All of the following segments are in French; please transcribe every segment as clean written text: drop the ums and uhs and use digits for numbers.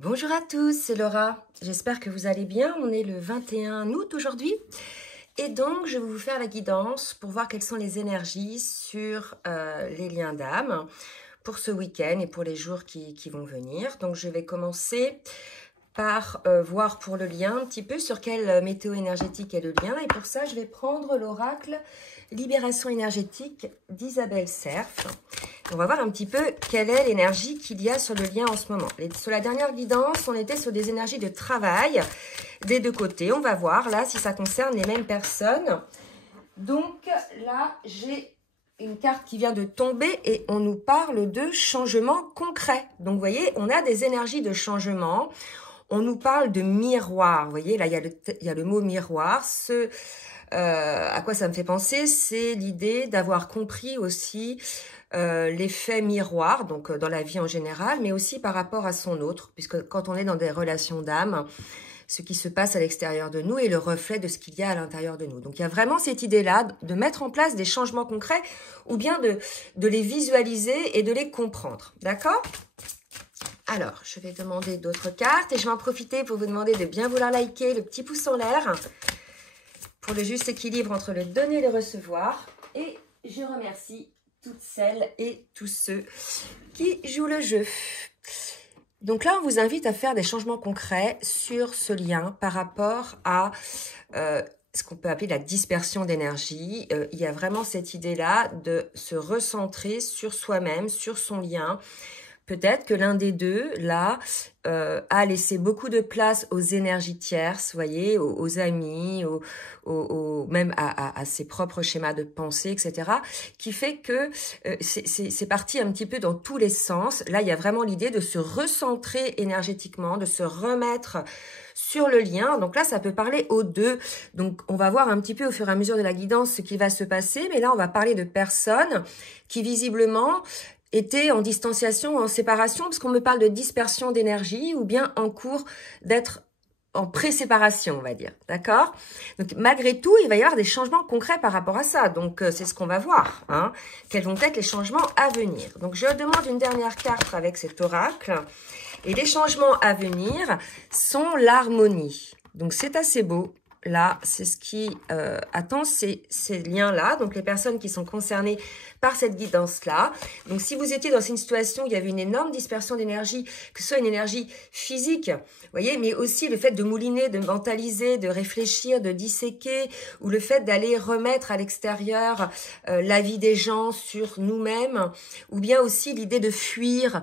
Bonjour à tous, c'est Laura. J'espère que vous allez bien. On est le 21 août aujourd'hui. Et donc, je vais vous faire la guidance pour voir quelles sont les énergies sur les liens d'âme pour ce week-end et pour les jours qui vont venir. Donc, je vais commencer par voir pour le lien un petit peu sur quelle météo énergétique est le lien. Et pour ça, je vais prendre l'oracle Libération énergétique d'Isabelle Serf. On va voir un petit peu quelle est l'énergie qu'il y a sur le lien en ce moment. Sur la dernière guidance, on était sur des énergies de travail des deux côtés. On va voir là si ça concerne les mêmes personnes. Donc là, j'ai une carte qui vient de tomber et on nous parle de changement concret. Donc vous voyez, on a des énergies de changement. On nous parle de miroir. Vous voyez, là, il y a le mot miroir. À quoi ça me fait penser, c'est l'idée d'avoir compris aussi l'effet miroir, donc dans la vie en général, mais aussi par rapport à son autre, puisque quand on est dans des relations d'âme, ce qui se passe à l'extérieur de nous est le reflet de ce qu'il y a à l'intérieur de nous. Donc il y a vraiment cette idée-là de mettre en place des changements concrets ou bien de les visualiser et de les comprendre. D'accord ? Alors, je vais demander d'autres cartes et je vais en profiter pour vous demander de bien vouloir liker, le petit pouce en l'air, pour le juste équilibre entre le donner et le recevoir. Et je remercie toutes celles et tous ceux qui jouent le jeu. Donc là, on vous invite à faire des changements concrets sur ce lien par rapport à ce qu'on peut appeler la dispersion d'énergie. Il y a vraiment cette idée-là de se recentrer sur soi-même, sur son lien. Peut-être que l'un des deux, là, a laissé beaucoup de place aux énergies tierces, voyez, aux amis, même à ses propres schémas de pensée, etc., qui fait que c'est parti un petit peu dans tous les sens. Là, il y a vraiment l'idée de se recentrer énergétiquement, de se remettre sur le lien. Donc là, ça peut parler aux deux. Donc, on va voir un petit peu au fur et à mesure de la guidance ce qui va se passer. Mais là, on va parler de personnes qui, visiblement, étaient en distanciation ou en séparation, parce qu'on me parle de dispersion d'énergie ou bien en cours d'être en pré-séparation, on va dire. D'accord ? Donc, malgré tout, il va y avoir des changements concrets par rapport à ça. Donc, c'est ce qu'on va voir. Hein. Quels vont être les changements à venir ? Donc, je demande une dernière carte avec cet oracle. Et les changements à venir sont l'harmonie. Donc, c'est assez beau. Là, c'est ce qui attend ces liens-là, donc les personnes qui sont concernées par cette guidance-là. Donc, si vous étiez dans une situation où il y avait une énorme dispersion d'énergie, que ce soit une énergie physique, vous voyez, mais aussi le fait de mouliner, de mentaliser, de réfléchir, de disséquer, ou le fait d'aller remettre à l'extérieur la vie des gens sur nous-mêmes, ou bien aussi l'idée de fuir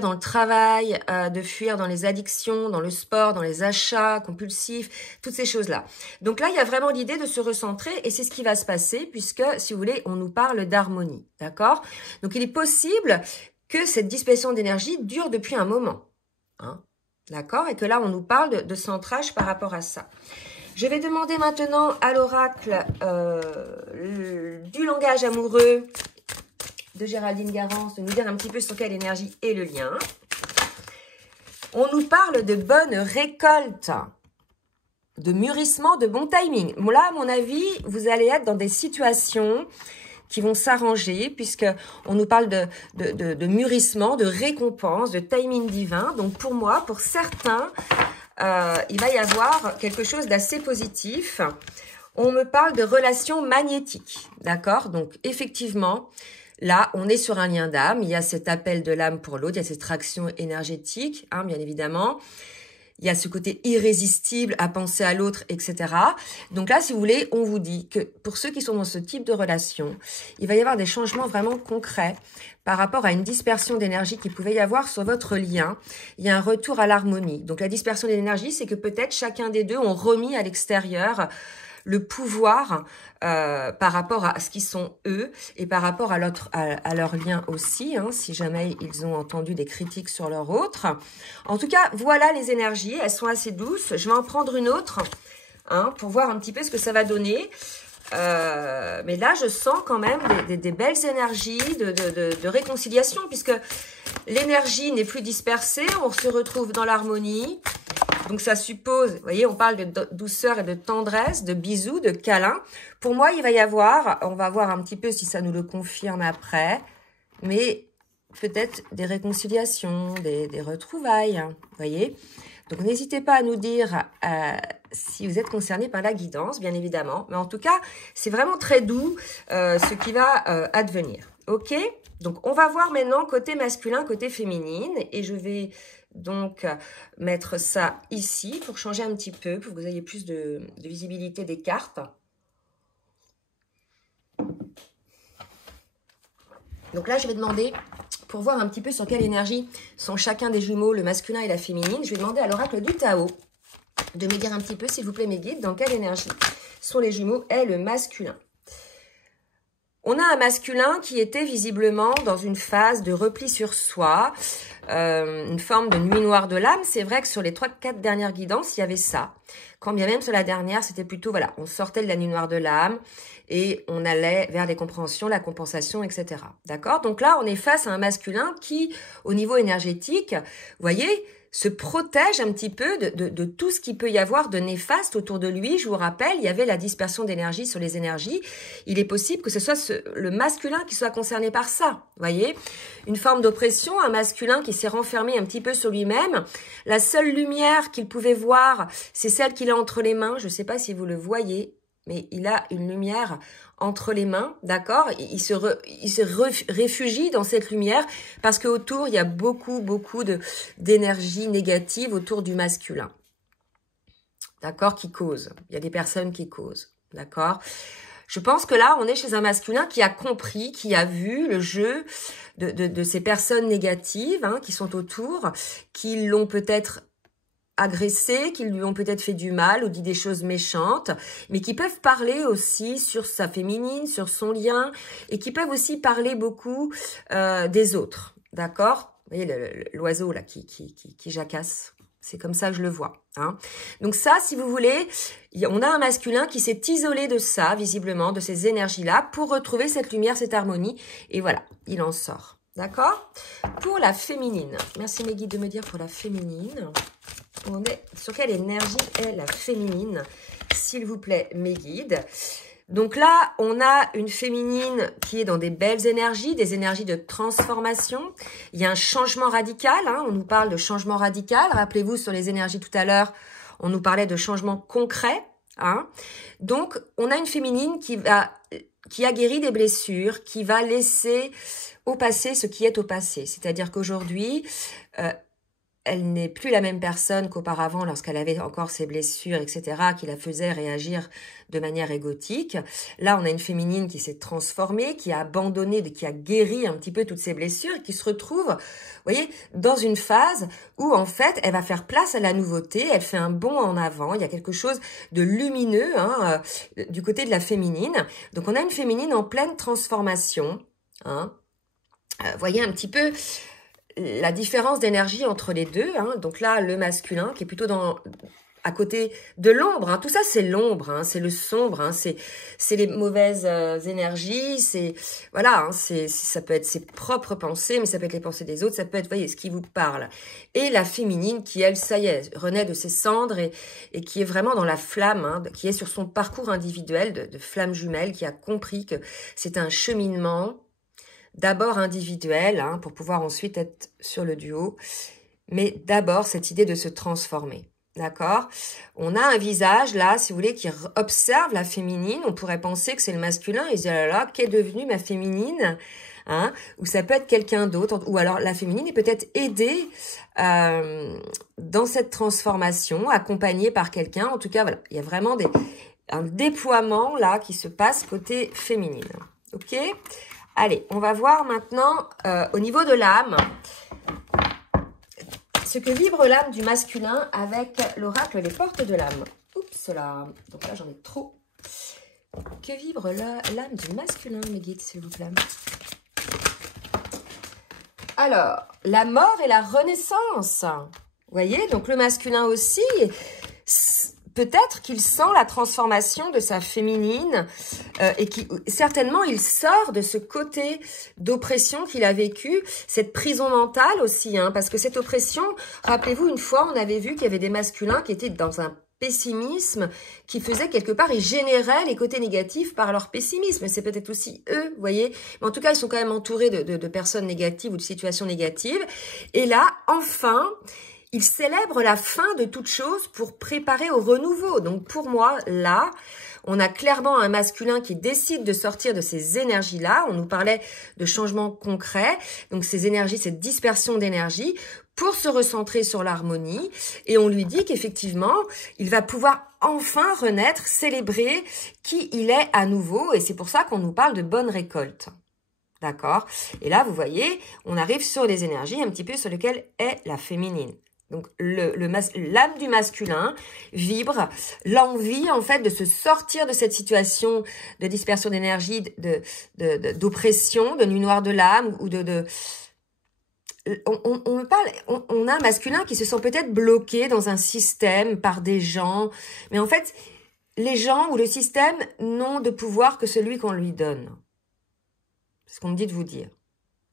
dans le travail, de fuir dans les addictions, dans le sport, dans les achats compulsifs, toutes ces choses-là. Donc là, il y a vraiment l'idée de se recentrer et c'est ce qui va se passer puisque, si vous voulez, on nous parle d'harmonie, d'accord ? Donc, il est possible que cette dispersion d'énergie dure depuis un moment, hein, d'accord ? Et que là, on nous parle de centrage par rapport à ça. Je vais demander maintenant à l'oracle du langage amoureux de Géraldine Garance de nous dire un petit peu sur quelle énergie est le lien. On nous parle de bonne récolte, de mûrissement, de bon timing. Là, à mon avis, vous allez être dans des situations qui vont s'arranger puisque on nous parle de mûrissement, de récompense, de timing divin. Donc pour moi, pour certains, il va y avoir quelque chose d'assez positif. On me parle de relations magnétiques, d'accord? Donc effectivement, là, on est sur un lien d'âme. Il y a cet appel de l'âme pour l'autre, il y a cette traction énergétique, hein, bien évidemment. Il y a ce côté irrésistible à penser à l'autre, etc. Donc là, si vous voulez, on vous dit que pour ceux qui sont dans ce type de relation, il va y avoir des changements vraiment concrets par rapport à une dispersion d'énergie qu'il pouvait y avoir sur votre lien. Il y a un retour à l'harmonie. Donc la dispersion d'énergie, c'est que peut-être chacun des deux ont remis à l'extérieur le pouvoir par rapport à ce qu'ils sont eux et par rapport à leur lien aussi, hein, si jamais ils ont entendu des critiques sur leur autre. En tout cas, voilà les énergies, elles sont assez douces. Je vais en prendre une autre hein, pour voir un petit peu ce que ça va donner. Mais là, je sens quand même des belles énergies de réconciliation puisque l'énergie n'est plus dispersée, on se retrouve dans l'harmonie. Donc, ça suppose, vous voyez, on parle de douceur et de tendresse, de bisous, de câlins. Pour moi, il va y avoir, on va voir un petit peu si ça nous le confirme après, mais peut-être des réconciliations, des retrouvailles, hein, vous voyez. Donc, n'hésitez pas à nous dire si vous êtes concerné par la guidance, bien évidemment. Mais en tout cas, c'est vraiment très doux ce qui va advenir. OK? Donc, on va voir maintenant côté masculin, côté féminine. Et je vais donc mettre ça ici pour changer un petit peu, pour que vous ayez plus de visibilité des cartes. Donc là, je vais demander, pour voir un petit peu sur quelle énergie sont chacun des jumeaux, le masculin et la féminine, je vais demander à l'oracle du Tao de me dire un petit peu, s'il vous plaît, mes guides, dans quelle énergie sont les jumeaux et le masculin. On a un masculin qui était visiblement dans une phase de repli sur soi, une forme de nuit noire de l'âme. C'est vrai que sur les 3-4 dernières guidances, il y avait ça. Quand bien même sur la dernière, c'était plutôt, voilà, on sortait de la nuit noire de l'âme et on allait vers les compréhensions, la compensation, etc. D'accord? Donc là, on est face à un masculin qui, au niveau énergétique, vous voyez, se protège un petit peu de tout ce qu'il peut y avoir de néfaste autour de lui. Je vous rappelle, il y avait la dispersion d'énergie sur les énergies. Il est possible que ce soit le masculin qui soit concerné par ça. Vous voyez, une forme d'oppression, un masculin qui s'est renfermé un petit peu sur lui-même. La seule lumière qu'il pouvait voir, c'est celle qu'il a entre les mains. Je ne sais pas si vous le voyez, mais il a une lumière entre les mains, d'accord? Il se réfugie dans cette lumière parce qu'autour, il y a beaucoup d'énergie négative autour du masculin, d'accord? Qui cause. Il y a des personnes qui causent, d'accord? Je pense que là, on est chez un masculin qui a compris, qui a vu le jeu de ces personnes négatives hein, qui sont autour, qui l'ont peut-être agressé, qui lui ont peut-être fait du mal ou dit des choses méchantes, mais qui peuvent parler aussi sur sa féminine, sur son lien, et qui peuvent aussi parler beaucoup des autres, d'accord? Vous voyez l'oiseau là qui jacasse, c'est comme ça que je le vois. Hein. Donc ça, si vous voulez, on a un masculin qui s'est isolé de ça, visiblement, de ces énergies-là, pour retrouver cette lumière, cette harmonie, et voilà, il en sort. D'accord? Pour la féminine, merci mes guides de me dire pour la féminine. On est sur quelle énergie est la féminine, s'il vous plaît, mes guides. Donc là, on a une féminine qui est dans des belles énergies, des énergies de transformation. Il y a un changement radical, hein, on nous parle de changement radical. Rappelez-vous, sur les énergies tout à l'heure, on nous parlait de changement concret. Hein. Donc, on a une féminine qui a guéri des blessures, qui va laisser au passé ce qui est au passé. C'est-à-dire qu'aujourd'hui, elle n'est plus la même personne qu'auparavant lorsqu'elle avait encore ses blessures, etc., qui la faisaient réagir de manière égotique. Là, on a une féminine qui s'est transformée, qui a abandonné, qui a guéri un petit peu toutes ses blessures, et qui se retrouve, vous voyez, dans une phase où, en fait, elle va faire place à la nouveauté, elle fait un bond en avant, il y a quelque chose de lumineux hein, du côté de la féminine. Donc, on a une féminine en pleine transformation. Hein. Voyez un petit peu la différence d'énergie entre les deux. Hein. Donc là, le masculin qui est plutôt à côté de l'ombre. Hein. Tout ça, c'est l'ombre, hein. C'est le sombre, hein. C'est les mauvaises énergies. C'est voilà, hein. Ça peut être ses propres pensées, mais ça peut être les pensées des autres. Ça peut être, voyez, ce qui vous parle. Et la féminine qui, elle, ça y est, renaît de ses cendres et qui est vraiment dans la flamme, hein, qui est sur son parcours individuel de flamme jumelle, qui a compris que c'est un cheminement d'abord individuel, hein, pour pouvoir ensuite être sur le duo, mais d'abord cette idée de se transformer, d'accord? On a un visage, là, si vous voulez, qui observe la féminine, on pourrait penser que c'est le masculin, et se dit, oh là là, qu'est devenue ma féminine? Hein? Ou ça peut être quelqu'un d'autre, ou alors la féminine est peut-être aidée dans cette transformation, accompagnée par quelqu'un, en tout cas, voilà, il y a vraiment un déploiement, là, qui se passe côté féminine, ok? Allez, on va voir maintenant au niveau de l'âme, ce que vibre l'âme du masculin avec l'oracle des portes de l'âme. Oups là, donc là j'en ai trop. Que vibre l'âme du masculin, mes guides, s'il vous plaît? Alors, la mort et la renaissance. Vous voyez, donc le masculin aussi, peut-être qu'il sent la transformation de sa féminine et qui certainement il sort de ce côté d'oppression qu'il a vécu, cette prison mentale aussi, hein, parce que cette oppression, rappelez-vous, une fois on avait vu qu'il y avait des masculins qui étaient dans un pessimisme qui faisait quelque part, ils généraient les côtés négatifs par leur pessimisme. C'est peut-être aussi eux, vous voyez. Mais en tout cas, ils sont quand même entourés de personnes négatives ou de situations négatives. Et là, enfin, ils célèbrent la fin de toute chose pour préparer au renouveau. Donc pour moi, là, on a clairement un masculin qui décide de sortir de ces énergies-là. On nous parlait de changements concrets. Donc ces énergies, cette dispersion d'énergie pour se recentrer sur l'harmonie. Et on lui dit qu'effectivement, il va pouvoir enfin renaître, célébrer qui il est à nouveau. Et c'est pour ça qu'on nous parle de bonne récolte. D'accord? Et là, vous voyez, on arrive sur les énergies un petit peu sur lesquelles est la féminine. Donc, l'âme du masculin vibre l'envie, en fait, de se sortir de cette situation de dispersion d'énergie, d'oppression, de nuit noire de l'âme, ou on a un masculin qui se sent peut-être bloqué dans un système par des gens, mais en fait, les gens ou le système n'ont de pouvoir que celui qu'on lui donne. C'est ce qu'on me dit de vous dire.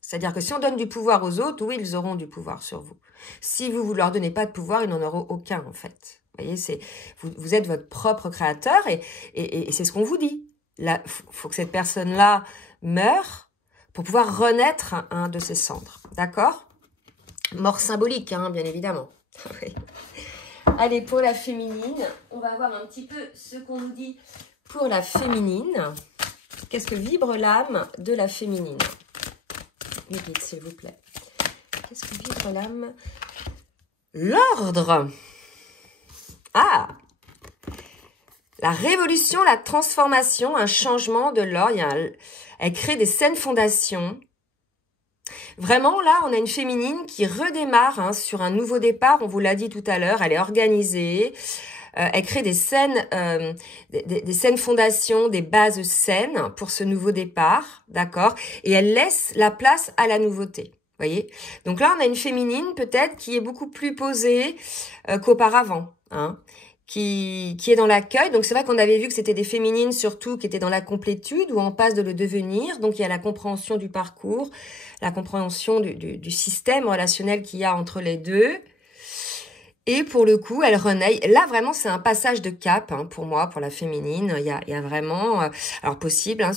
C'est-à-dire que si on donne du pouvoir aux autres, oui, ils auront du pouvoir sur vous. Si vous ne leur donnez pas de pouvoir, ils n'en auront aucun, en fait. Vous voyez, vous êtes votre propre créateur et c'est ce qu'on vous dit. Là, faut que cette personne-là meure pour pouvoir renaître de ses cendres. D'accord? Mort symbolique, hein, bien évidemment. Oui. Allez, pour la féminine, on va voir un petit peu ce qu'on nous dit pour la féminine. Qu'est-ce que vibre l'âme de la féminine? Mes guides, s'il vous plaît. Qu'est-ce que vibre l'âme? L'ordre. Ah! La révolution, la transformation, un changement de l'ordre. Elle crée des saines fondations. Vraiment, là, on a une féminine qui redémarre sur un nouveau départ. On vous l'a dit tout à l'heure, elle est organisée. Elle crée des saines fondations, des bases saines pour ce nouveau départ, d'accord? Et elle laisse la place à la nouveauté, voyez? Donc là, on a une féminine peut-être qui est beaucoup plus posée qu'auparavant, hein, qui est dans l'accueil. Donc c'est vrai qu'on avait vu que c'était des féminines surtout qui étaient dans la complétude ou en passe de le devenir. Donc il y a la compréhension du parcours, la compréhension du système relationnel qu'il y a entre les deux. Et pour le coup, elle renaît. Là, vraiment, c'est un passage de cap, hein, pour moi, pour la féminine. Il y a vraiment, alors possible, hein,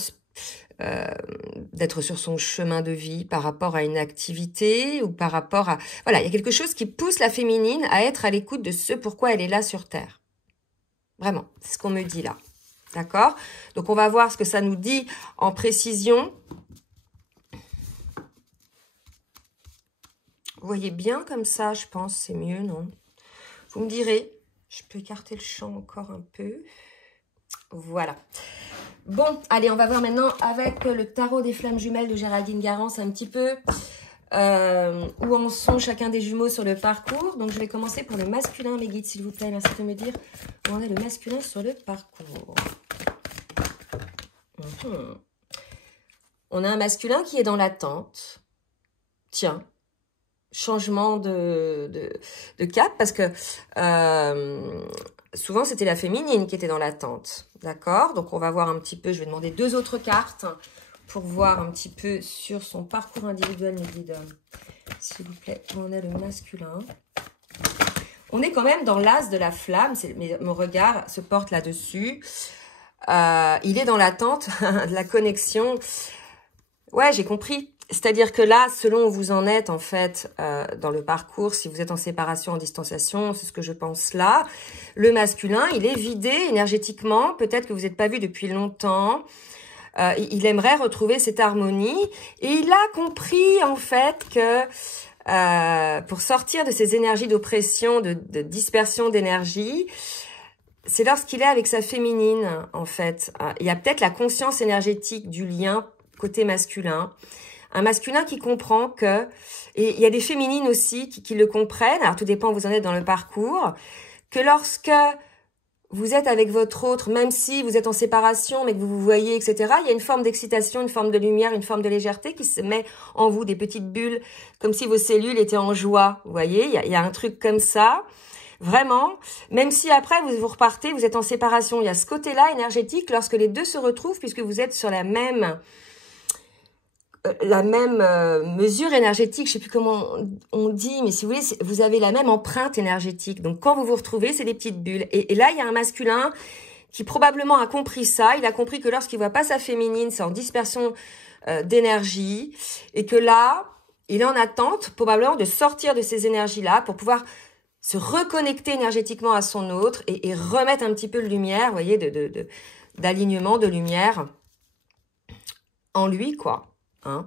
d'être sur son chemin de vie par rapport à une activité ou par rapport à... Voilà, il y a quelque chose qui pousse la féminine à être à l'écoute de ce pourquoi elle est là sur Terre. Vraiment, c'est ce qu'on me dit là. D'accord? Donc, on va voir ce que ça nous dit en précision. Vous voyez bien comme ça, je pense, c'est mieux, non? Vous me direz, je peux écarter le champ encore un peu. Voilà. Bon, allez, on va voir maintenant avec le tarot des flammes jumelles de Géraldine Garance un petit peu où en sont chacun des jumeaux sur le parcours. Donc, je vais commencer pour le masculin, mes guides, s'il vous plaît. Merci de me dire où en est le masculin sur le parcours. On a un masculin qui est dans l'attente. Tiens. Changement de cap parce que souvent c'était la féminine qui était dans l'attente, d'accord? Donc on va voir un petit peu, je vais demander 2 autres cartes pour voir un petit peu sur son parcours individuel, mes guides, s'il vous plaît, où en est le masculin. On est quand même dans l'as de la flamme, mon regard se porte là-dessus. Il est dans l'attente de la connexion. Ouais, j'ai compris. C'est-à-dire que là, selon où vous en êtes, en fait, dans le parcours, si vous êtes en séparation, en distanciation, c'est ce que je pense là, le masculin, il est vidé énergétiquement. Peut-être que vous n'êtes pas vu depuis longtemps. Il aimerait retrouver cette harmonie. Et il a compris, en fait, que pour sortir de ces énergies d'oppression, de dispersion d'énergie, c'est lorsqu'il est avec sa féminine, en fait. Il y a peut-être la conscience énergétique du lien côté masculin. Un masculin qui comprend que, et il y a des féminines aussi qui le comprennent, alors tout dépend où vous en êtes dans le parcours, que lorsque vous êtes avec votre autre, même si vous êtes en séparation, mais que vous vous voyez, etc., il y a une forme d'excitation, une forme de lumière, une forme de légèreté qui se met en vous, des petites bulles, comme si vos cellules étaient en joie, vous voyez, il y a un truc comme ça. Vraiment, même si après vous repartez, vous êtes en séparation, il y a ce côté-là énergétique lorsque les deux se retrouvent, puisque vous êtes sur la même... la même mesure énergétique, je sais plus comment on dit, mais si vous voulez, vous avez la même empreinte énergétique. Donc, quand vous vous retrouvez, c'est des petites bulles. Et là, il y a un masculin qui probablement a compris ça. Il a compris que lorsqu'il voit pas sa féminine, c'est en dispersion d'énergie. Et que là, il est en attente, probablement, de sortir de ces énergies-là pour pouvoir se reconnecter énergétiquement à son autre et remettre un petit peu de lumière, vous voyez, d'alignement, de lumière en lui, quoi. Hein.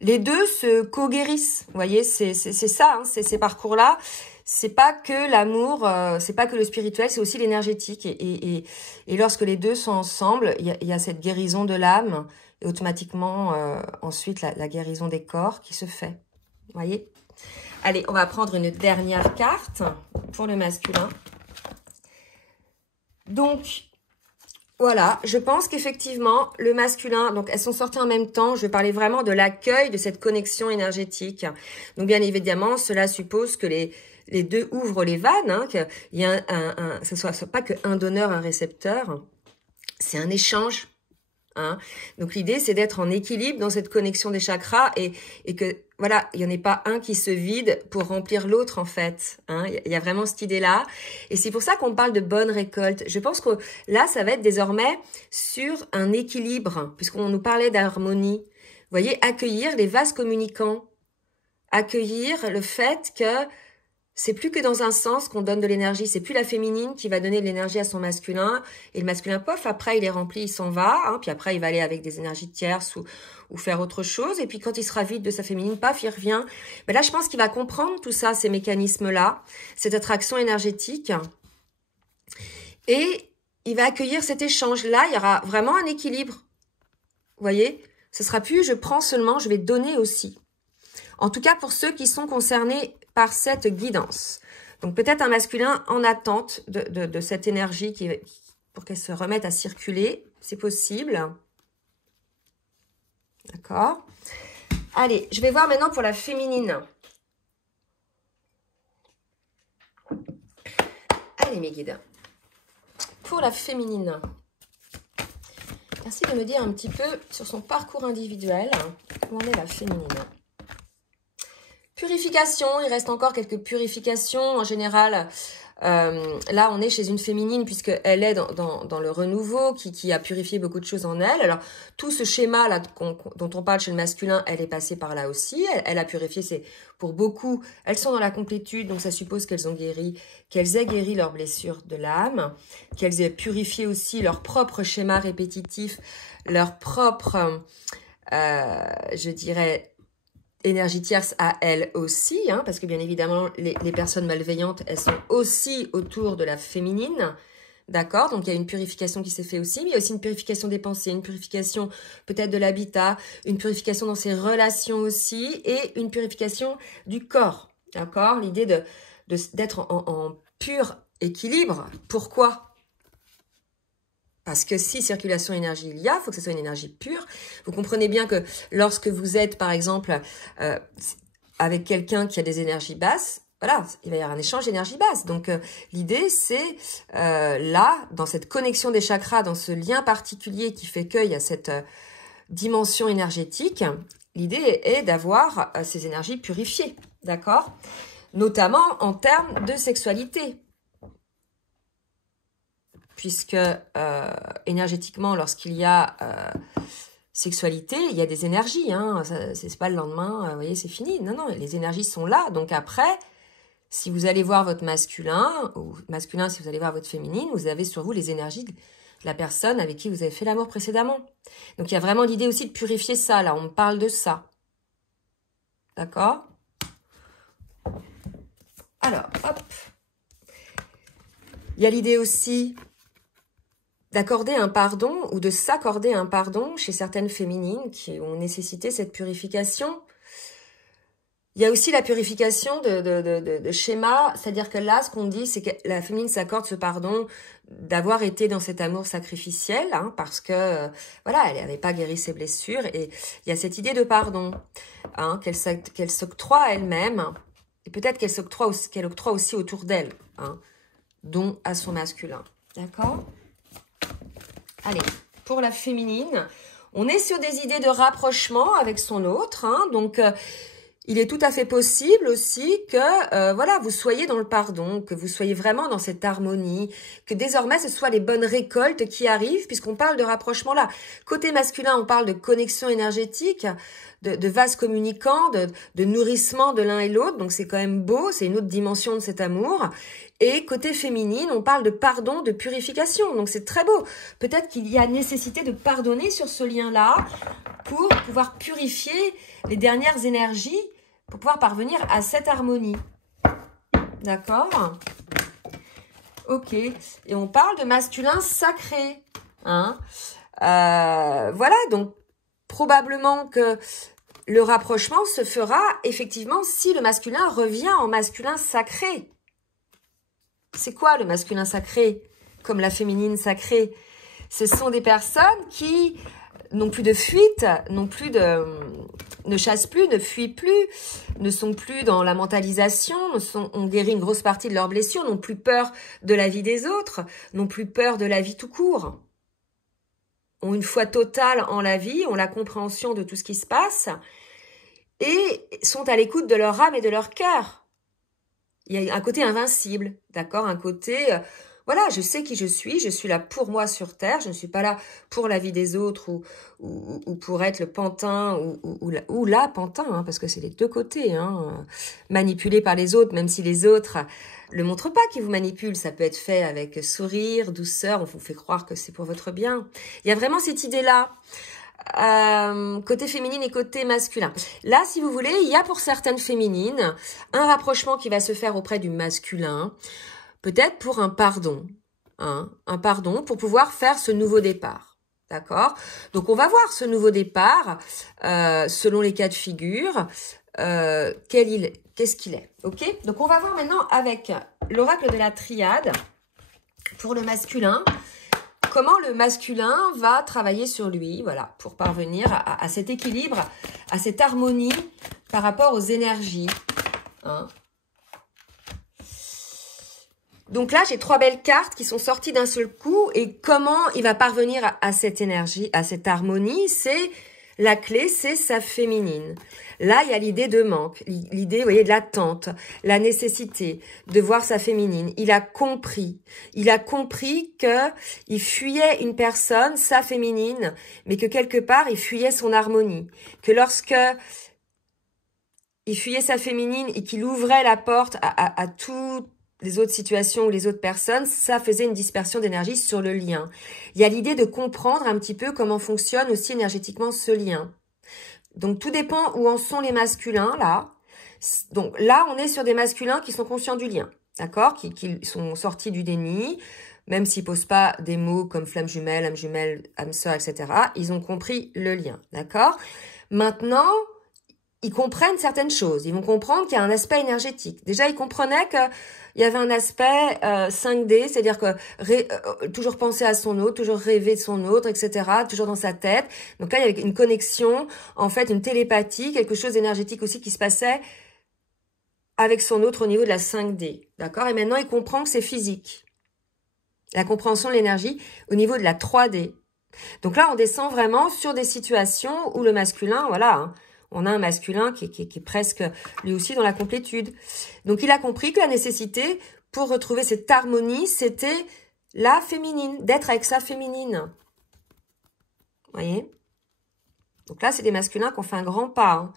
Les deux se co-guérissent, vous voyez, c'est ça, hein, ces parcours-là. C'est pas que l'amour, c'est pas que le spirituel, c'est aussi l'énergétique. Et lorsque les deux sont ensemble, il y a cette guérison de l'âme et automatiquement ensuite la guérison des corps qui se fait. Vous voyez? Allez, on va prendre une dernière carte pour le masculin. Donc, voilà, je pense qu'effectivement, le masculin, donc elles sont sorties en même temps, je vais parler vraiment de l'accueil de cette connexion énergétique. Donc, bien évidemment, cela suppose que les deux ouvrent les vannes, hein, qu'il y a ce soit pas qu'un donneur, un récepteur, c'est un échange. Hein. Donc, l'idée, c'est d'être en équilibre dans cette connexion des chakras et que, voilà, il n'y en ait pas un qui se vide pour remplir l'autre, en fait. Hein. Il y a vraiment cette idée-là. Et c'est pour ça qu'on parle de bonne récolte. Je pense que là, ça va être désormais sur un équilibre, puisqu'on nous parlait d'harmonie. Vous voyez, accueillir les vases communicants. Accueillir le fait que c'est plus que dans un sens qu'on donne de l'énergie. C'est plus la féminine qui va donner de l'énergie à son masculin. Et le masculin, pof, après, il est rempli, il s'en va. Hein, puis après, il va aller avec des énergies tierces ou faire autre chose. Et puis, quand il sera vide de sa féminine, paf, il revient. Mais là, je pense qu'il va comprendre tout ça, ces mécanismes-là, cette attraction énergétique. Et il va accueillir cet échange-là. Il y aura vraiment un équilibre. Vous voyez? Ce sera plus, je prends seulement, je vais donner aussi. En tout cas, pour ceux qui sont concernés par cette guidance. Donc, peut-être un masculin en attente de cette énergie pour qu'elle se remette à circuler. C'est possible. D'accord. Allez, je vais voir maintenant pour la féminine. Allez, mes guides. Pour la féminine. Merci de me dire un petit peu sur son parcours individuel. Où en est la féminine? Purification, il reste encore quelques purifications en général. Là, on est chez une féminine puisqu'elle est dans le renouveau qui a purifié beaucoup de choses en elle. Alors, tout ce schéma-là dont on parle chez le masculin, elle est passée par là aussi. Elle a purifié, c'est pour beaucoup, elles sont dans la complétude, donc ça suppose qu'elles aient guéri leurs blessures de l'âme, qu'elles aient purifié aussi leur propre schéma répétitif, leur propre, je dirais, énergie tierce à elle aussi, hein, parce que bien évidemment, les personnes malveillantes, elles sont aussi autour de la féminine, d'accord? Donc, il y a une purification qui s'est fait aussi, mais il y a aussi une purification des pensées, une purification peut-être de l'habitat, une purification dans ses relations aussi, et une purification du corps, d'accord? L'idée d'être en pur équilibre. Pourquoi? Parce que si circulation énergie il y a, il faut que ce soit une énergie pure. Vous comprenez bien que lorsque vous êtes, par exemple, avec quelqu'un qui a des énergies basses, voilà, il va y avoir un échange d'énergie basse. Donc, l'idée, c'est là, dans cette connexion des chakras, dans ce lien particulier qui fait qu'il y a cette dimension énergétique, l'idée est d'avoir ces énergies purifiées, d'accord? Notamment en termes de sexualité. Puisque énergétiquement, lorsqu'il y a sexualité, il y a des énergies. Hein, c'est pas le lendemain, vous voyez, c'est fini. Non, non, les énergies sont là. Donc après, si vous allez voir votre masculin, ou masculin si vous allez voir votre féminine, vous avez sur vous les énergies de la personne avec qui vous avez fait l'amour précédemment. Donc il y a vraiment l'idée aussi de purifier ça, là, on parle de ça. D'accord? Alors, hop. Il y a l'idée aussi d'accorder un pardon ou de s'accorder un pardon chez certaines féminines qui ont nécessité cette purification. Il y a aussi la purification de schémas, c'est-à-dire que là, ce qu'on dit, c'est que la féminine s'accorde ce pardon d'avoir été dans cet amour sacrificiel, hein, parce que, voilà, elle n'avait pas guéri ses blessures, et il y a cette idée de pardon, hein, qu'elle s'octroie à elle-même, et peut-être qu'elle octroie aussi autour d'elle, hein, dont à son masculin, d'accord ? Allez, pour la féminine, On est sur des idées de rapprochement avec son autre, hein, donc il est tout à fait possible aussi que voilà, vous soyez dans le pardon, que vous soyez vraiment dans cette harmonie, que désormais ce soit les bonnes récoltes qui arrivent, puisqu'on parle de rapprochement là. Côté masculin, on parle de connexion énergétique, de vases communicants, de nourrissement de l'un et l'autre, donc c'est quand même beau, c'est une autre dimension de cet amour. Et côté féminine, on parle de pardon, de purification, donc c'est très beau. Peut-être qu'il y a nécessité de pardonner sur ce lien-là pour pouvoir purifier les dernières énergies, pour pouvoir parvenir à cette harmonie. D'accord? Ok. Et on parle de masculin sacré. Hein? Voilà, donc probablement que le rapprochement se fera effectivement si le masculin revient en masculin sacré. C'est quoi le masculin sacré? Comme la féminine sacrée. Ce sont des personnes qui n'ont plus de fuite, ne chassent plus, ne fuient plus, ne sont plus dans la mentalisation, ont guéri une grosse partie de leurs blessures, n'ont plus peur de la vie des autres, n'ont plus peur de la vie tout court. Ont une foi totale en la vie, ont la compréhension de tout ce qui se passe et sont à l'écoute de leur âme et de leur cœur. Il y a un côté invincible, d'accord? Un côté, voilà, je sais qui je suis là pour moi sur Terre, je ne suis pas là pour la vie des autres ou pour être le pantin ou la pantin, hein, parce que c'est les deux côtés, hein, manipulé par les autres, même si les autres le montrent pas qu'ils vous manipulent, ça peut être fait avec sourire, douceur, on vous fait croire que c'est pour votre bien. Il y a vraiment cette idée-là. Côté féminine et côté masculin. Là, si vous voulez, il y a pour certaines féminines un rapprochement qui va se faire auprès du masculin, peut-être pour un pardon, hein, un pardon pour pouvoir faire ce nouveau départ. D'accord? Donc, on va voir ce nouveau départ selon les cas de figure, qu'est-ce qu'il est. Ok? Donc, on va voir maintenant avec l'oracle de la triade pour le masculin. Comment le masculin va travailler sur lui, voilà, pour parvenir à cet équilibre, à cette harmonie par rapport aux énergies. Hein. Donc là, j'ai 3 belles cartes qui sont sorties d'un seul coup. Et comment il va parvenir à cette énergie, à cette harmonie, c'est la clé, c'est sa féminine. Là, il y a l'idée de manque, l'idée, vous voyez, de l'attente, la nécessité de voir sa féminine. Il a compris que il fuyait une personne, sa féminine, mais que quelque part, il fuyait son harmonie. Que lorsque il fuyait sa féminine et qu'il ouvrait la porte à toutes les autres situations ou les autres personnes, ça faisait une dispersion d'énergie sur le lien. Il y a l'idée de comprendre un petit peu comment fonctionne aussi énergétiquement ce lien. Donc, tout dépend où en sont les masculins, là. Donc, là, on est sur des masculins qui sont conscients du lien, d'accord? Qui sont sortis du déni, même s'ils posent pas des mots comme flamme jumelle, âme sœur, etc. Ils ont compris le lien, d'accord? Maintenant, ils comprennent certaines choses. Ils vont comprendre qu'il y a un aspect énergétique. Déjà, ils comprenaient qu'il y avait un aspect 5D, c'est-à-dire que toujours penser à son autre, toujours rêver de son autre, etc., toujours dans sa tête. Donc là, il y avait une connexion, en fait, une télépathie, quelque chose d'énergétique aussi qui se passait avec son autre au niveau de la 5D. D'accord? Et maintenant, il comprend que c'est physique. La compréhension de l'énergie au niveau de la 3D. Donc là, on descend vraiment sur des situations où le masculin, voilà, hein, on a un masculin qui est presque lui aussi dans la complétude. Donc, il a compris que la nécessité pour retrouver cette harmonie, c'était la féminine, d'être avec sa féminine. Vous voyez? Donc là, c'est des masculins qui ont fait un grand pas.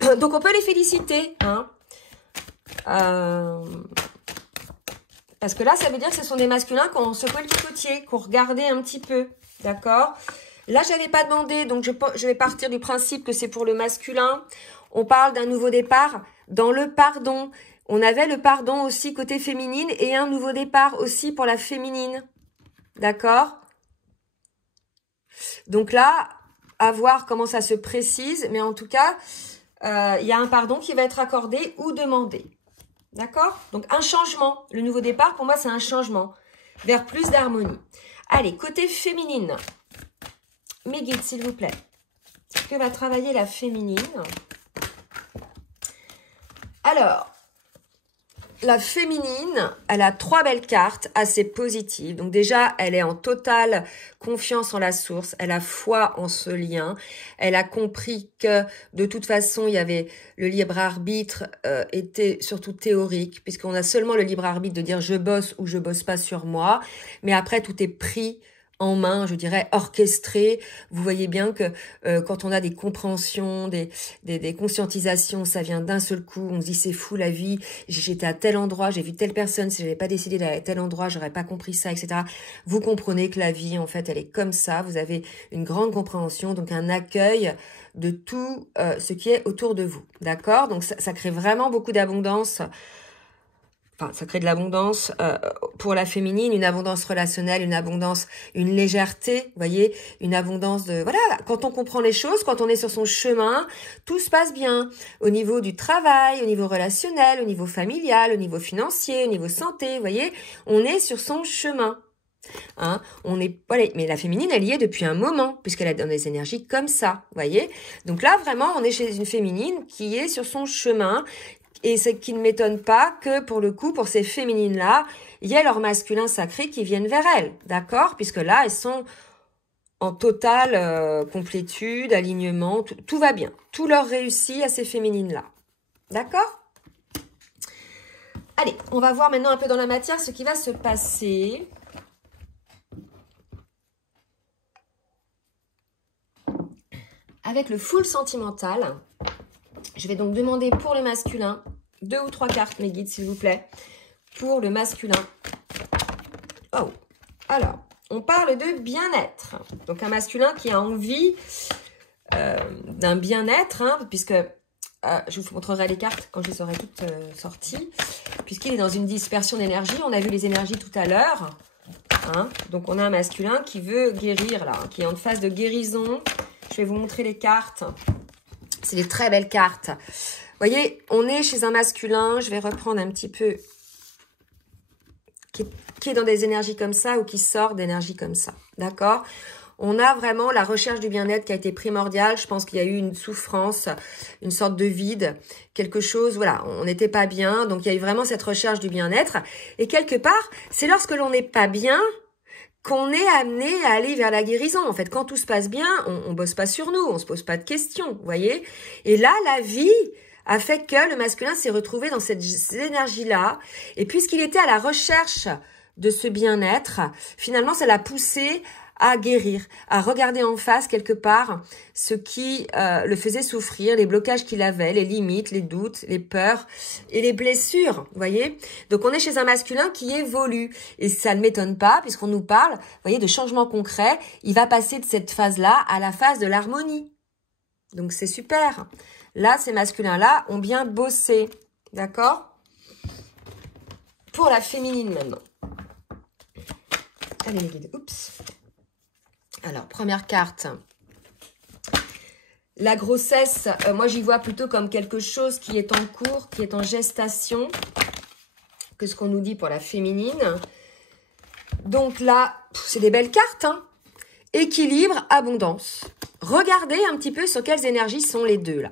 Hein. Donc, on peut les féliciter. Hein. Parce que là, ça veut dire que ce sont des masculins qui ont secoué le cocotier, qui ont regardé un petit peu. D'accord? Là, je n'avais pas demandé, donc je vais partir du principe que c'est pour le masculin. On parle d'un nouveau départ dans le pardon. On avait le pardon aussi côté féminine et un nouveau départ aussi pour la féminine. D'accord? Donc là, à voir comment ça se précise. Mais en tout cas, il y a un pardon qui va être accordé ou demandé. D'accord? Donc, un changement. Le nouveau départ, pour moi, c'est un changement vers plus d'harmonie. Allez, côté féminine. Mes guides, s'il vous plaît. Que va travailler la féminine? Alors, la féminine, elle a 3 belles cartes assez positives. Donc déjà, elle est en totale confiance en la source. Elle a foi en ce lien. Elle a compris que de toute façon, il y avait le libre arbitre était surtout théorique, puisqu'on a seulement le libre arbitre de dire je bosse ou je bosse pas sur moi. Mais après, tout est pris en main, je dirais, orchestré. Vous voyez bien que quand on a des compréhensions, des conscientisations, ça vient d'un seul coup. On se dit, c'est fou la vie, j'étais à tel endroit, j'ai vu telle personne, si j'avais pas décidé d'aller à tel endroit, j'aurais pas compris ça, etc. Vous comprenez que la vie, en fait, elle est comme ça. Vous avez une grande compréhension, donc un accueil de tout ce qui est autour de vous. D'accord? Donc ça crée vraiment beaucoup d'abondance. Enfin, ça crée de l'abondance pour la féminine, une abondance relationnelle, une abondance, une légèreté, vous voyez, une abondance de... Voilà, quand on comprend les choses, quand on est sur son chemin, tout se passe bien. Au niveau du travail, au niveau relationnel, au niveau familial, au niveau financier, au niveau santé, vous voyez, on est sur son chemin. Hein, on est, voilà, mais la féminine, elle y est depuis un moment, puisqu'elle a dans des énergies comme ça, vous voyez. Donc là, vraiment, on est chez une féminine qui est sur son chemin. Et ce qui ne m'étonne pas que, pour le coup, pour ces féminines-là, il y ait leur masculin sacré qui viennent vers elles, d'accord? Puisque là, elles sont en totale complétude, alignement, tout va bien. Tout leur réussit à ces féminines-là, d'accord? Allez, on va voir maintenant un peu dans la matière ce qui va se passer. Avec le full sentimental, je vais donc demander pour le masculin 2 ou 3 cartes, mes guides, s'il vous plaît, pour le masculin. Oh, alors, on parle de bien-être. Donc, un masculin qui a envie d'un bien-être, hein, puisque je vous montrerai les cartes quand je les aurai toutes sorties, puisqu'il est dans une dispersion d'énergie. On a vu les énergies tout à l'heure. Hein, donc, on a un masculin qui veut guérir, là, qui est en phase de guérison. Je vais vous montrer les cartes. C'est des très belles cartes. Vous voyez, on est chez un masculin. Je vais reprendre un petit peu. Qui est dans des énergies comme ça ou qui sort d'énergies comme ça. D'accord? On a vraiment la recherche du bien-être qui a été primordiale. Je pense qu'il y a eu une souffrance, une sorte de vide. Quelque chose, voilà, on n'était pas bien. Donc, il y a eu vraiment cette recherche du bien-être. Et quelque part, c'est lorsque l'on n'est pas bien qu'on est amené à aller vers la guérison. En fait, quand tout se passe bien, on bosse pas sur nous, on se pose pas de questions, vous voyez. Et là, la vie a fait que le masculin s'est retrouvé dans cette énergie-là. Et puisqu'il était à la recherche de ce bien-être, finalement, ça l'a poussé à guérir, à regarder en face quelque part ce qui le faisait souffrir, les blocages qu'il avait, les limites, les doutes, les peurs et les blessures, vous voyez. Donc, on est chez un masculin qui évolue et ça ne m'étonne pas puisqu'on nous parle, vous voyez, de changements concrets. Il va passer de cette phase-là à la phase de l'harmonie. Donc, c'est super. Là, ces masculins-là ont bien bossé, d'accord? Pour la féminine maintenant. Allez les guides, oups. Alors, première carte. La grossesse, moi j'y vois plutôt comme quelque chose qui est en cours, qui est en gestation, que ce qu'on nous dit pour la féminine. Donc là, c'est des belles cartes, hein. Équilibre, abondance. Regardez un petit peu sur quelles énergies sont les deux là.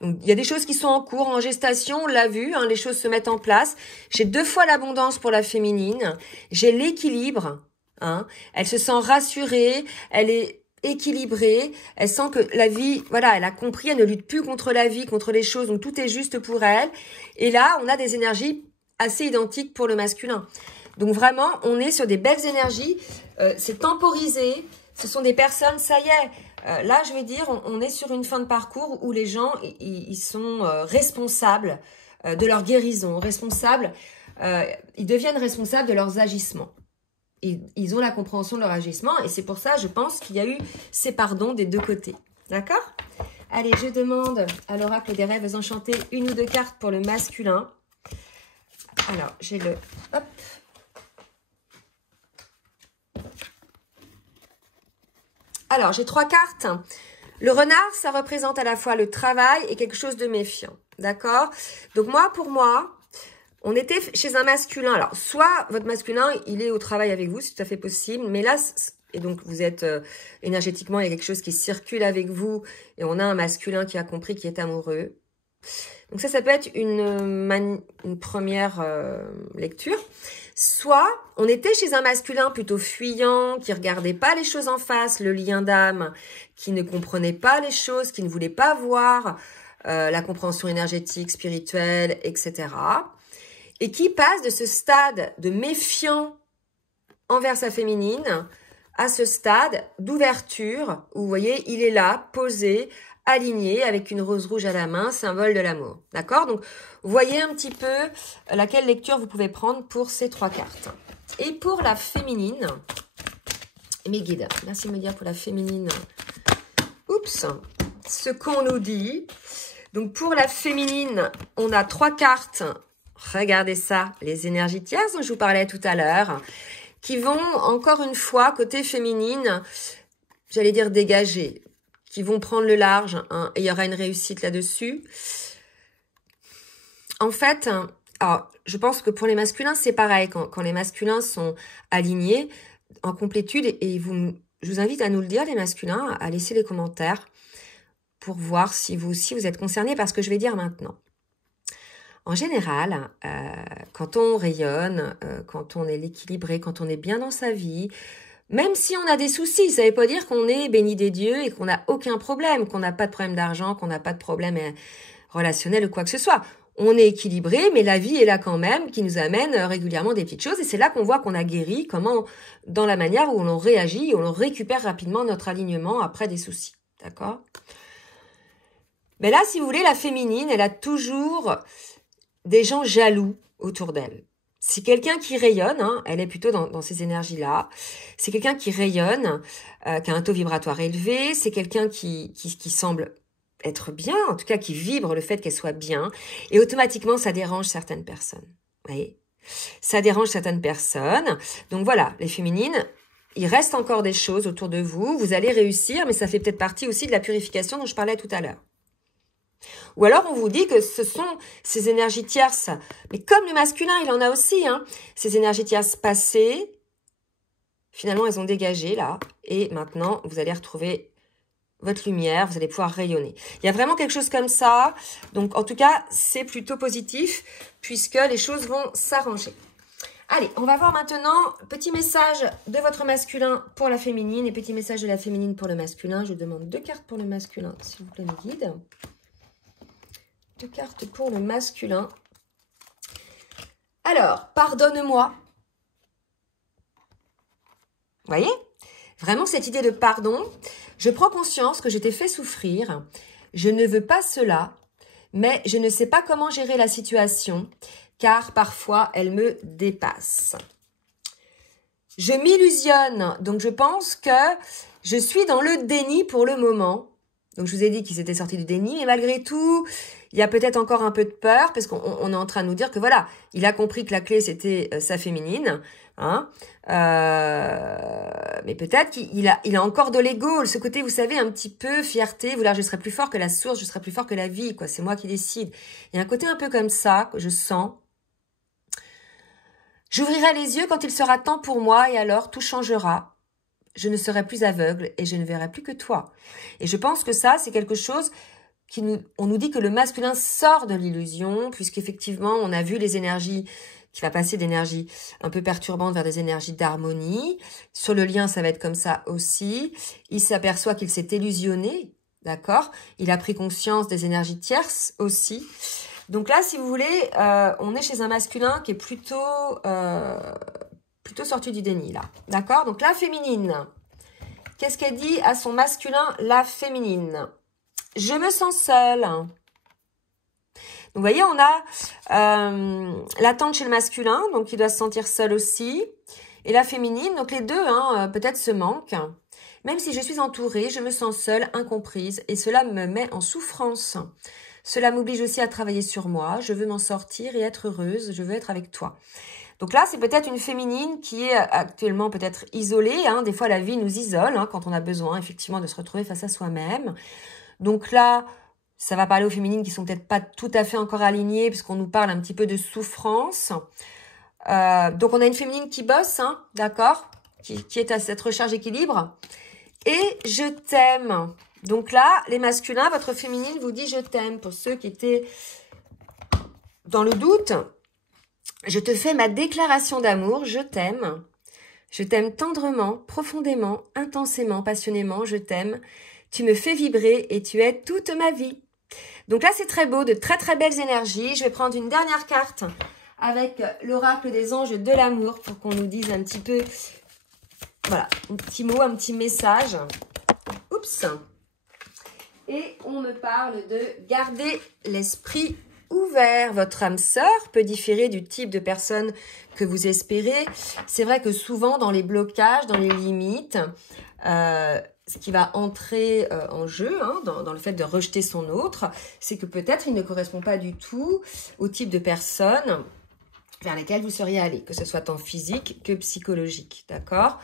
Donc, il y a des choses qui sont en cours, en gestation, on l'a vu, hein, les choses se mettent en place. J'ai 2 fois l'abondance pour la féminine. J'ai l'équilibre. Hein. Elle se sent rassurée, elle est équilibrée, elle sent que la vie, voilà, elle a compris, elle ne lutte plus contre la vie, contre les choses, donc tout est juste pour elle. Et là, on a des énergies assez identiques pour le masculin. Donc vraiment, on est sur des belles énergies, c'est temporisé, ce sont des personnes, ça y est, là je vais dire, on est sur une fin de parcours où les gens, ils sont responsables de leur guérison, responsables, ils deviennent responsables de leurs agissements. Ils ont la compréhension de leur agissement et c'est pour ça, je pense, qu'il y a eu ces pardons des 2 côtés. D'accord? Allez, je demande à l'oracle des rêves enchantés 1 ou 2 cartes pour le masculin. Alors, j'ai le... Hop. Alors, j'ai 3 cartes. Le renard, ça représente à la fois le travail et quelque chose de méfiant. D'accord? Donc, pour moi... On était chez un masculin. Alors, soit votre masculin, il est au travail avec vous, c'est tout à fait possible. Mais là, et donc vous êtes énergétiquement, il y a quelque chose qui circule avec vous. Et on a un masculin qui a compris, qui est amoureux. Donc ça peut être une première lecture. Soit on était chez un masculin plutôt fuyant, qui regardait pas les choses en face, le lien d'âme, qui ne comprenait pas les choses, qui ne voulait pas voir la compréhension énergétique, spirituelle, etc. Et qui passe de ce stade de méfiant envers sa féminine à ce stade d'ouverture où, vous voyez, il est là, posé, aligné, avec une rose rouge à la main, symbole de l'amour. D'accord? Donc, voyez un petit peu laquelle lecture vous pouvez prendre pour ces 3 cartes. Et pour la féminine, mes guides, merci de me dire pour la féminine, oups, ce qu'on nous dit. Donc, pour la féminine, on a 3 cartes. Regardez ça, les énergies tierces dont je vous parlais tout à l'heure, qui vont, encore une fois, côté féminine, j'allais dire dégager, qui vont prendre le large, hein, et il y aura une réussite là-dessus. En fait, alors, je pense que pour les masculins, c'est pareil, quand les masculins sont alignés, en complétude, et je vous invite à nous le dire, les masculins, à laisser les commentaires pour voir si vous aussi vous êtes concernés par ce que je vais dire maintenant. En général, quand on rayonne, quand on est équilibré, quand on est bien dans sa vie, même si on a des soucis, ça ne veut pas dire qu'on est béni des dieux et qu'on n'a aucun problème, qu'on n'a pas de problème d'argent, qu'on n'a pas de problème relationnel ou quoi que ce soit. On est équilibré, mais la vie est là quand même, qui nous amène régulièrement des petites choses. Et c'est là qu'on voit qu'on a guéri, comment, dans la manière où l'on réagit, où l'on récupère rapidement notre alignement après des soucis. D'accord? Mais là, si vous voulez, la féminine, elle a toujours des gens jaloux autour d'elle. C'est quelqu'un qui rayonne, hein, elle est plutôt dans ces énergies-là. C'est quelqu'un qui rayonne, qui a un taux vibratoire élevé. C'est quelqu'un qui semble être bien, en tout cas qui vibre le fait qu'elle soit bien. Et automatiquement, ça dérange certaines personnes. Vous voyez ? Ça dérange certaines personnes. Donc voilà, les féminines, il reste encore des choses autour de vous. Vous allez réussir, mais ça fait peut-être partie aussi de la purification dont je parlais tout à l'heure. Ou alors, on vous dit que ce sont ces énergies tierces, mais comme le masculin, il en a aussi, hein, ces énergies tierces passées, finalement, elles ont dégagé, là, et maintenant, vous allez retrouver votre lumière, vous allez pouvoir rayonner. Il y a vraiment quelque chose comme ça, donc en tout cas, c'est plutôt positif, puisque les choses vont s'arranger. Allez, on va voir maintenant, petit message de votre masculin pour la féminine, et petit message de la féminine pour le masculin. Je demande 2 cartes pour le masculin, s'il vous plaît, mes guides. 2 cartes pour le masculin. Alors, pardonne-moi. Vous voyez? Vraiment cette idée de pardon. Je prends conscience que je t'ai fait souffrir. Je ne veux pas cela, mais je ne sais pas comment gérer la situation, car parfois elle me dépasse. Je m'illusionne, donc je pense que je suis dans le déni pour le moment. Donc je vous ai dit qu'ils étaient sortis du déni, mais malgré tout, il y a peut-être encore un peu de peur, parce qu'on est en train de nous dire que voilà, il a compris que la clé c'était sa féminine, hein. Mais peut-être qu'il a encore de l'ego, ce côté, vous savez, un petit peu fierté, vouloir je serai plus fort que la source, je serai plus fort que la vie, quoi. C'est moi qui décide. Il y a un côté un peu comme ça que je sens. J'ouvrirai les yeux quand il sera temps pour moi, et alors tout changera. Je ne serai plus aveugle et je ne verrai plus que toi. Et je pense que ça, c'est quelque chose on nous dit que le masculin sort de l'illusion, puisqu'effectivement, on a vu les énergies, qui va passer d'énergies un peu perturbantes vers des énergies d'harmonie. Sur le lien, ça va être comme ça aussi. Il s'aperçoit qu'il s'est illusionné, d'accord? Il a pris conscience des énergies tierces aussi. Donc là, si vous voulez, on est chez un masculin qui est plutôt sorti du déni, là. D'accord? Donc la féminine, qu'est-ce qu'elle dit à son masculin, la féminine? Je me sens seule. Donc, vous voyez, on a l'attente chez le masculin, donc il doit se sentir seul aussi. Et la féminine, donc les deux, hein, peut-être se manquent. Même si je suis entourée, je me sens seule, incomprise, et cela me met en souffrance. Cela m'oblige aussi à travailler sur moi. Je veux m'en sortir et être heureuse. Je veux être avec toi. Donc là, c'est peut-être une féminine qui est actuellement peut-être isolée. Hein. Des fois, la vie nous isole, hein, quand on a besoin effectivement de se retrouver face à soi-même. Donc là, ça va parler aux féminines qui sont peut-être pas tout à fait encore alignées, puisqu'on nous parle un petit peu de souffrance. Donc on a une féminine qui bosse, hein, d'accord, qui est à cette recherche d'équilibre. Et je t'aime. Donc là, les masculins, votre féminine vous dit « je t'aime ». Pour ceux qui étaient dans le doute, je te fais ma déclaration d'amour, je t'aime. Je t'aime tendrement, profondément, intensément, passionnément, je t'aime. Tu me fais vibrer et tu es toute ma vie. Donc là, c'est très beau, de très très belles énergies. Je vais prendre une dernière carte avec l'oracle des anges de l'amour pour qu'on nous dise un petit peu, voilà, un petit mot, un petit message. Oups. Et on me parle de garder l'esprit ouvert. Votre âme sœur peut différer du type de personne que vous espérez. C'est vrai que souvent, dans les blocages, dans les limites, ce qui va entrer en jeu, hein, dans le fait de rejeter son autre, c'est que peut-être il ne correspond pas du tout au type de personne vers lesquelles vous seriez allé, que ce soit tant physique que psychologique, d'accord ?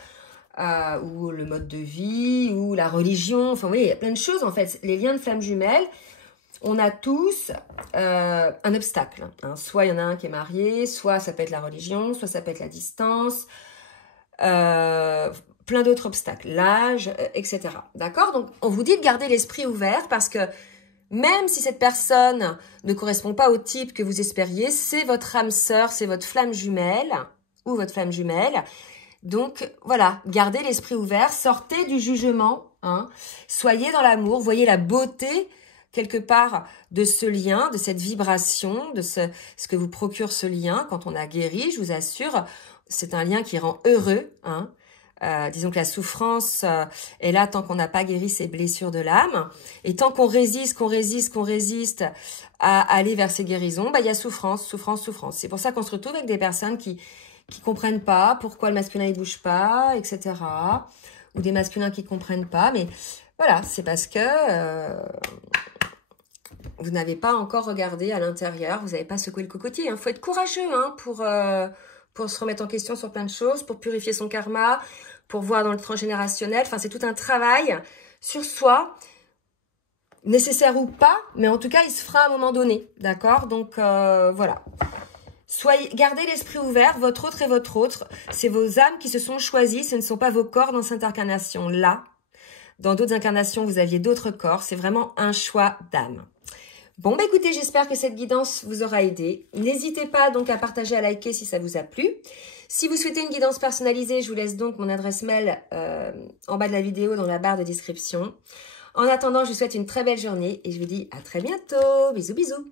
Ou le mode de vie, ou la religion, enfin oui, il y a plein de choses en fait. Les liens de flammes jumelles, on a tous un obstacle. Hein. Soit il y en a un qui est marié, soit ça peut être la religion, soit ça peut être la distance, plein d'autres obstacles, l'âge, etc. D'accord? Donc, on vous dit de garder l'esprit ouvert parce que même si cette personne ne correspond pas au type que vous espériez, c'est votre âme sœur, c'est votre flamme jumelle ou votre flamme jumelle. Donc, voilà, gardez l'esprit ouvert, sortez du jugement, hein, soyez dans l'amour, voyez la beauté quelque part de ce lien, de cette vibration, de ce que vous procure ce lien quand on a guéri, je vous assure, c'est un lien qui rend heureux, hein. Disons que la souffrance est là tant qu'on n'a pas guéri ses blessures de l'âme. Et tant qu'on résiste à aller vers ces guérisons, bah, il y a souffrance. C'est pour ça qu'on se retrouve avec des personnes qui comprennent pas pourquoi le masculin il bouge pas, etc. Ou des masculins qui comprennent pas. Mais voilà, c'est parce que vous n'avez pas encore regardé à l'intérieur, vous n'avez pas secoué le cocotier. Il faut être courageux hein, pour se remettre en question sur plein de choses, pour purifier son karma, pour voir dans le transgénérationnel. Enfin, c'est tout un travail sur soi, nécessaire ou pas, mais en tout cas, il se fera à un moment donné, d'accord? Donc, voilà. Gardez l'esprit ouvert, votre autre est votre autre. C'est vos âmes qui se sont choisies, ce ne sont pas vos corps dans cette incarnation-là. Dans d'autres incarnations, vous aviez d'autres corps. C'est vraiment un choix d'âme. Bon, bah écoutez, j'espère que cette guidance vous aura aidé. N'hésitez pas donc à partager, à liker si ça vous a plu. Si vous souhaitez une guidance personnalisée, je vous laisse donc mon adresse mail en bas de la vidéo dans la barre de description. En attendant, je vous souhaite une très belle journée et je vous dis à très bientôt. Bisous, bisous.